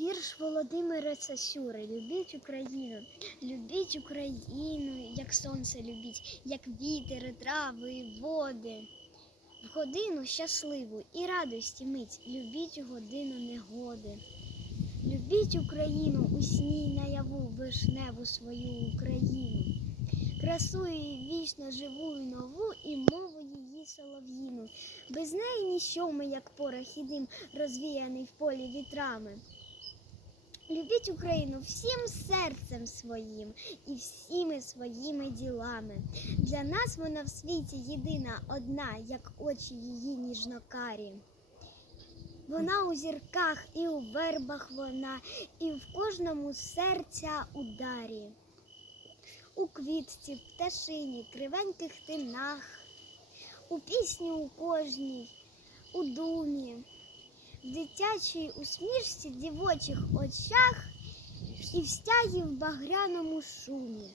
Вірш Володимира Сасюри. Любіть Україну, любіть Україну, як сонце любіть, як вітер, трави, води. В годину щасливу і радості мить, любіть у годину негоди. Любіть Україну у сні наяву вишневу свою Україну, красу її вічно живу і нову, і мову її солов'їну. Без неї ніщо ми, як порох і дим, розвіяний в полі вітрами. Любіть Україну всім серцем своїм і всіми своїми ділами. Для нас вона в світі єдина одна, як очі її ніжнокарі. Вона у зірках і у вербах вона, і в кожному серця ударі. У квітці, пташині, кривеньких тинах, у пісні у кожній, у думі, дитячій усмішці дівочих очах і в стягі в багряному шумі.